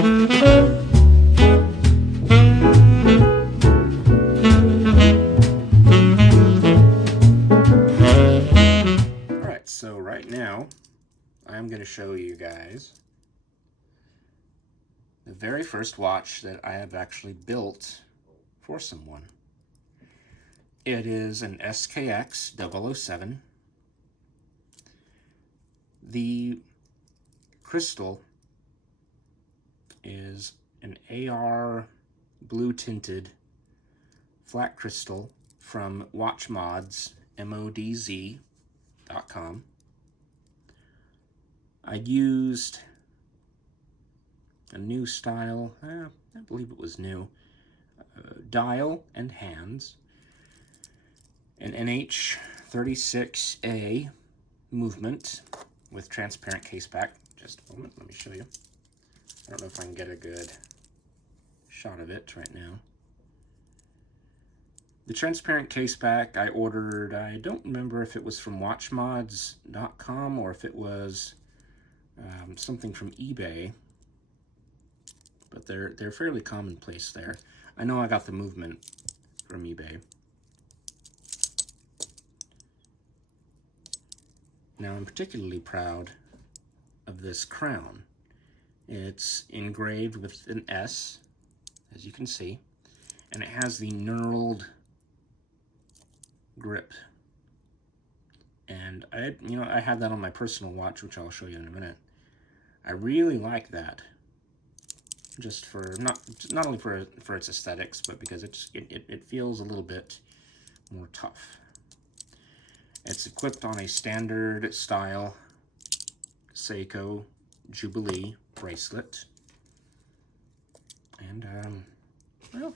Alright, so right now I'm going to show you guys the very first watch that I have actually built for someone. It is an SKX 007. The crystal is an AR blue tinted flat crystal from WatchModz, modz.com. I used a new style, I believe it was new, dial and hands, an NH36A movement with transparent case back. Just a moment, let me show you. I don't know if I can get a good shot of it right now. The transparent case back I ordered, I don't remember if it was from WatchModz.com or if it was something from eBay, but they're fairly commonplace there. I know I got the movement from eBay. Now I'm particularly proud of this crown. It's engraved with an S, as you can see, and it has the knurled grip. And I have that on my personal watch, which I'll show you in a minute. I really like that, just for not only for its aesthetics, but because it feels a little bit more tough. It's equipped on a standard style Seiko Jubilee bracelet, and well,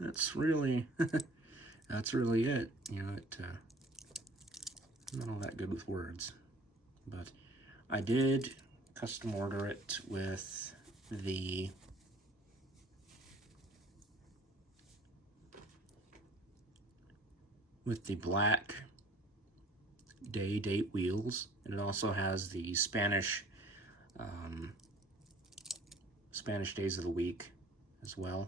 that's really that's really it. You know, I'm not all that good with words, but I did custom order it with the black date wheels, and it also has the Spanish days of the week as well.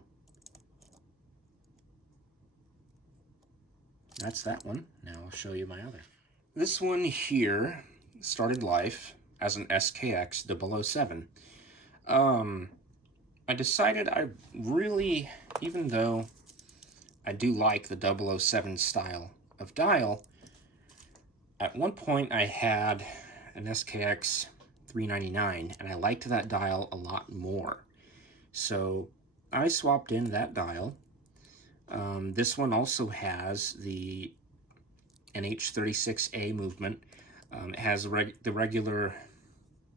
That's that one. Now I'll show you my other. This one here started life as an SKX 007. I decided I really, even though I do like the 007 style of dial, at one point I had an SKX 399 and I liked that dial a lot more. So I swapped in that dial. This one also has the NH36A movement. It has the regular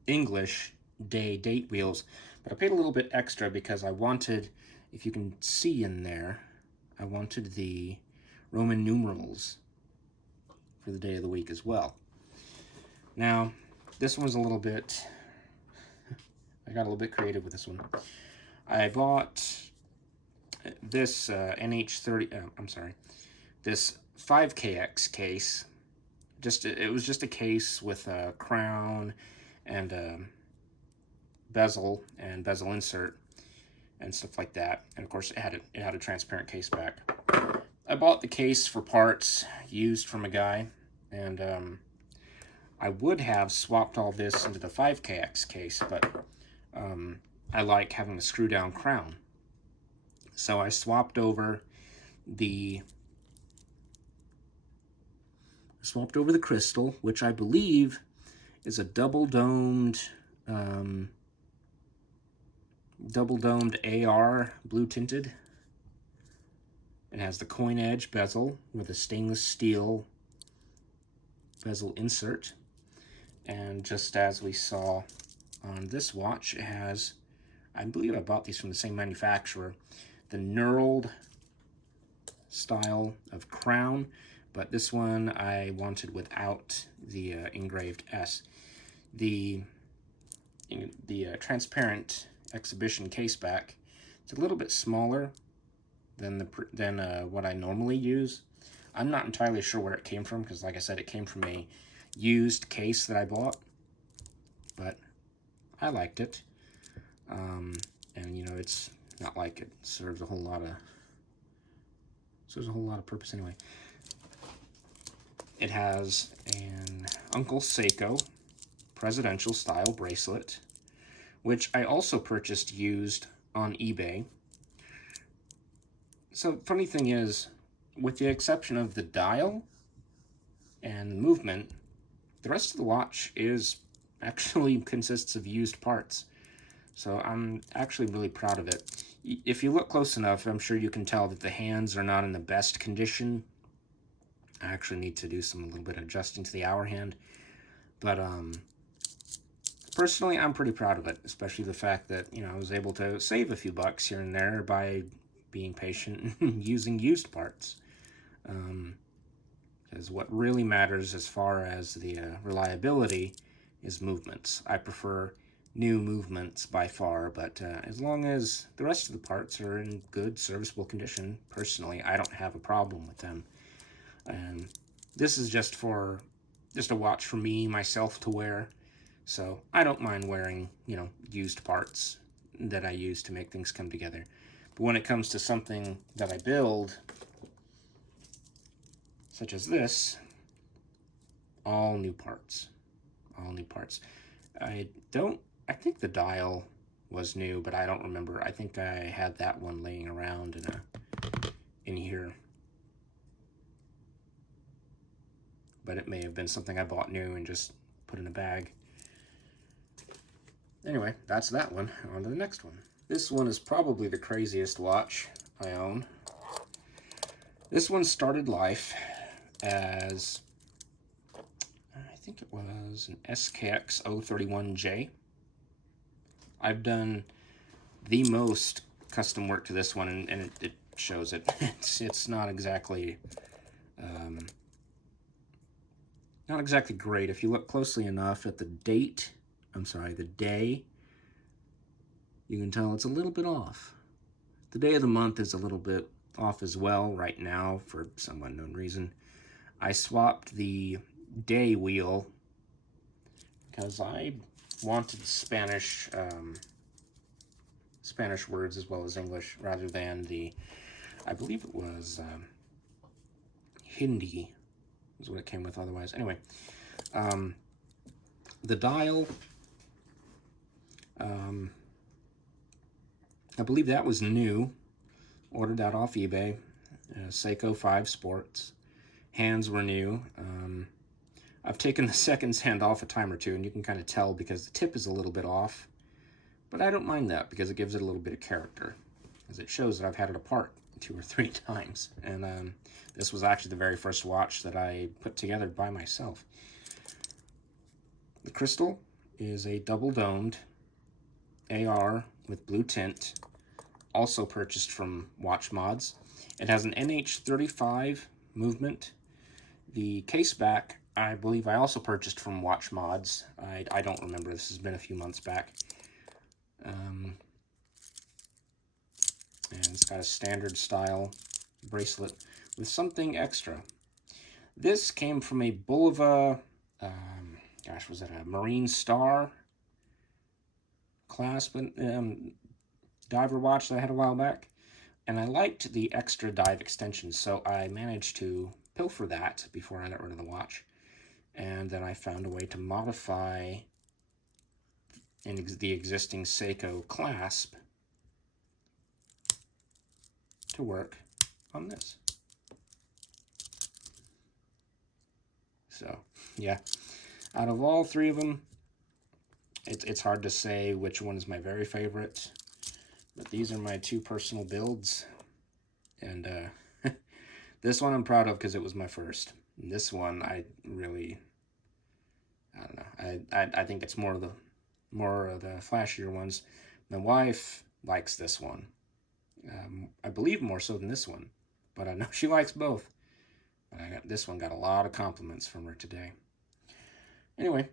English date wheels, but I paid a little bit extra because I wanted, if you can see in there, I wanted the Roman numerals for the day of the week as well. Now, this one's a little bit, I got a little bit creative with this one. I bought this this 5KX case. It was just a case with a crown and a bezel and bezel insert and stuff like that. And of course, it had a transparent case back. I bought the case for parts used from a guy, and I would have swapped all this into the 5KX case, but I like having a screw down crown. So I swapped over the crystal, which I believe is a double domed AR blue tinted. It has the coin edge bezel with a stainless steel bezel insert. And just as we saw on this watch, it has, I believe I bought these from the same manufacturer, the knurled style of crown, but this one I wanted without the engraved S. The transparent exhibition case back, it's a little bit smaller than what I normally use. I'm not entirely sure where it came from, because like I said, it came from a used case that I bought, but I liked it. And you know, it's not like it serves a whole lot of purpose anyway. It has an Uncle Seiko presidential style bracelet, which I also purchased used on eBay. So funny thing is, with the exception of the dial and movement, the rest of the watch is actually consists of used parts. So I'm actually really proud of it. If you look close enough, I'm sure you can tell that the hands are not in the best condition. I actually need to do a little bit of adjusting to the hour hand. But personally, I'm pretty proud of it, especially the fact that, you know, I was able to save a few bucks here and there by being patient and using used parts. Because what really matters as far as the reliability is movements. I prefer new movements by far, but as long as the rest of the parts are in good, serviceable condition, personally, I don't have a problem with them. And this is just a watch for me, myself, to wear. So I don't mind wearing, you know, used parts that I use to make things come together. But when it comes to something that I build, such as this, all new parts. All new parts. I think the dial was new, but I don't remember. I think I had that one laying around in here. But it may have been something I bought new and just put in a bag. Anyway, that's that one. On to the next one. This one is probably the craziest watch I own. This one started life as, I think it was an SKX 031J. I've done the most custom work to this one, and it shows it. It's not exactly great. If you look closely enough at the date, the day, you can tell it's a little bit off. The day of the month is a little bit off as well right now for some unknown reason. I swapped the day wheel because I wanted Spanish words as well as English rather than the, I believe it was Hindi is what it came with otherwise. Anyway, the dial, I believe that was new. Ordered that off eBay. Seiko 5 Sports. Hands were new. I've taken the seconds hand off a time or two, and you can kind of tell because the tip is a little bit off. But I don't mind that because it gives it a little bit of character, as it shows that I've had it apart 2 or 3 times. And this was actually the very first watch that I put together by myself. The crystal is a double-domed AR with blue tint, also purchased from Watch Mods. It has an NH35 movement. The case back, I believe I also purchased from Watch Mods. I don't remember. This has been a few months back. And it's got a standard style bracelet with something extra. This came from a Bulova, gosh, was it a Marine Star clasp diver watch that I had a while back? And I liked the extra dive extensions, so I managed to pilfer that before I got rid of the watch. And then I found a way to modify the existing Seiko clasp to work on this. So, yeah, out of all 3 of them, it's hard to say which one is my very favorite, but these are my 2 personal builds. And this one I'm proud of because it was my first. And this one I don't know. I think it's more of the flashier ones. My wife likes this one. I believe more so than this one, but I know she likes both. This one got a lot of compliments from her today. Anyway,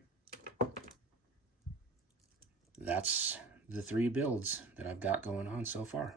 that's the 3 builds that I've got going on so far.